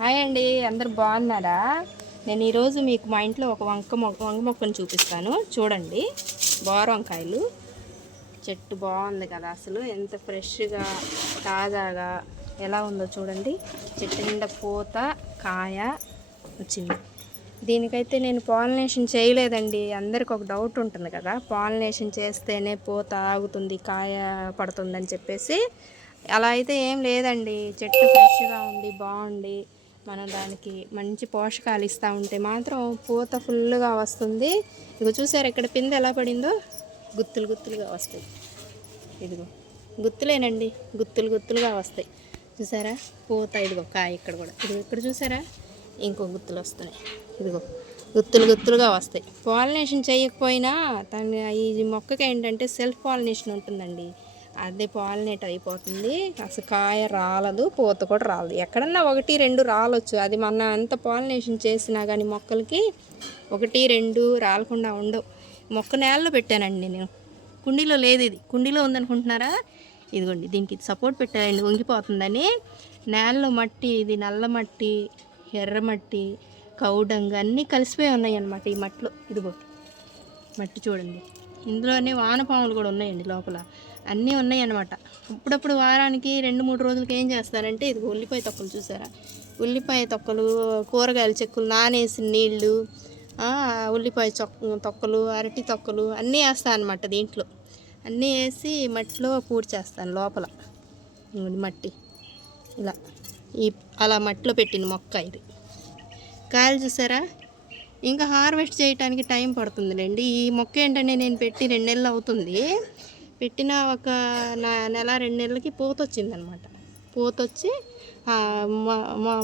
Hi అండి, అందరు బాగున్నారా? నేను ఈరోజు మీకు మా ఇంట్లో ఒక వంగ మొక్కను చూపిస్తాను. చూడండి, బోర వంకాయలు చెట్టు బాగుంది కదా, అసలు ఎంత ఫ్రెష్గా తాజాగా ఎలా ఉందో చూడండి. చెట్టు నిండా పూత కాయ వచ్చింది. దీనికైతే నేను పాలినేషన్ చేయలేదండి. అందరికి ఒక డౌట్ ఉంటుంది కదా, పాలినేషన్ చేస్తేనే పూత ఆగుతుంది కాయ పడుతుందని చెప్పేసి. అలా అయితే ఏం లేదండి. చెట్టు ఫ్రెష్గా ఉండి బాగుండి మనం దానికి మంచి పోషకాలు ఇస్తూ ఉంటే మాత్రం పూత ఫుల్గా వస్తుంది. ఇదిగో చూసారు ఇక్కడ పిందె ఎలా పడిందో, గుత్తులు గుత్తులుగా వస్తాయి. ఇదిగో గుత్తులేనండి, గుత్తులు గుత్తులుగా వస్తాయి. చూసారా పూత, ఇదిగో కాయ ఇక్కడ కూడా, ఇదిగో ఇక్కడ చూసారా ఇంకో గుత్తులు వస్తున్నాయి. ఇదిగో గుత్తులు గుత్తులుగా వస్తాయి. పాలినేషన్ చేయకపోయినా ఈ మొక్కకి ఏంటంటే సెల్ఫ్ పాలినేషన్ ఉంటుందండి. అదే పాలినేట్ అయిపోతుంది. అసలు కాయ రాలదు, పూత కూడా రాలదు. ఎక్కడన్నా 1-2 రాలొచ్చు. అది మన ఎంత పాలినేషన్ చేసినా కానీ మొక్కలకి 1-2 రాలకుండా ఉండవు. మొక్క నేలలో పెట్టానండి నేను, కుండీలో లేదు. ఇది కుండీలో ఉందనుకుంటున్నారా? ఇదిగోండి, దీనికి సపోర్ట్ పెట్టానండి వంగిపోతుందని. నేలలో మట్టి, ఇది నల్ల మట్టి, ఎర్రమట్టి, కౌడంగ అన్నీ కలిసిపోయి ఉన్నాయి అన్నమాట ఈ మట్టిలో. ఇదిగో మట్టి చూడండి, ఇందులోనే వానపాములు కూడా ఉన్నాయండి లోపల, అన్నీ ఉన్నాయి అన్నమాట. అప్పుడప్పుడు వారానికి 2-3 రోజులకి ఏం చేస్తారంటే, ఇది ఉల్లిపాయ తొక్కలు చూసారా, ఉల్లిపాయ తొక్కలు, కూరగాయల చెక్కులు, నానేసిన నీళ్ళు, ఉల్లిపాయ తొక్కలు, అరటి తొక్కలు అన్నీ వేస్తాను అనమాట. దీంట్లో అన్నీ వేసి మట్టిలో పూడ్చేస్తాను లోపల. మట్టి ఇలా అలా మట్టిలో పెట్టిన మొక్క ఇది. కాయలు చూసారా, ఇంకా హార్వెస్ట్ చేయడానికి టైం పడుతుందిలేండి. ఈ మొక్క ఏంటంటే నేను పెట్టి 2 నెలలు అవుతుంది. పెట్టిన ఒక నెల 2 నెలలకి పూత వచ్చిందనమాట. పూత వచ్చి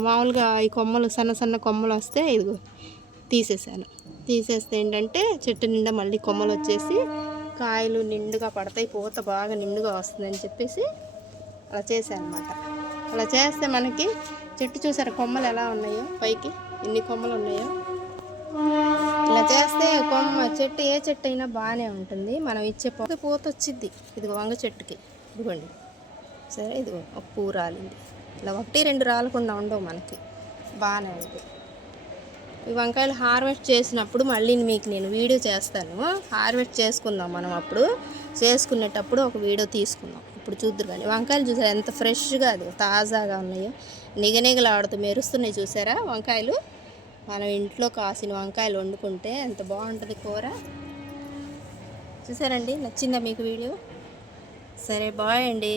మామూలుగా ఈ కొమ్మలు సన్న సన్న కొమ్మలు వస్తే ఇదిగో తీసేసాను. తీసేస్తే ఏంటంటే చెట్టు నిండా మళ్ళీ కొమ్మలు వచ్చేసి కాయలు నిండుగా పడతాయి, పూత బాగా నిండుగా వస్తుందని చెప్పేసి అలా చేశాను అనమాట. అలా చేస్తే మనకి చెట్టు చూసారా కొమ్మలు ఎలా ఉన్నాయో, పైకి ఎన్ని కొమ్మలు ఉన్నాయో. ఇలా చేస్తే చెట్టు ఏ చెట్టు అయినా బాగానే ఉంటుంది. మనం ఇచ్చే పూత వచ్చింది. ఇదిగో వంగ చెట్టుకి ఇదిగోండి, సరే ఇదిగో ఒక పువ్వు రాలింది. ఇలా 1-2 రాలకుండా ఉండవు మనకి, బాగానే ఉంటుంది. ఈ వంకాయలు హార్వెస్ట్ చేసినప్పుడు మళ్ళీ మీకు నేను వీడియో చేస్తాను. హార్వెస్ట్ చేసుకుందాం మనం, అప్పుడు చేసుకునేటప్పుడు ఒక వీడియో తీసుకుందాం. ఇప్పుడు చూద్దరు కానీ వంకాయలు చూసారా ఎంత ఫ్రెష్గా, అది తాజాగా ఉన్నాయో, నిగనిగలాడుతూ మెరుస్తున్నాయి. చూసారా వంకాయలు, మనం ఇంట్లో కాసిన వంకాయలు వండుకుంటే ఎంత బాగుంటుంది కూర. చూసారండి, నచ్చిందా మీకు వీడియో? సరే బాయ్ అండి.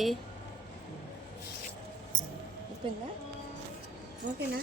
ఓకేనా?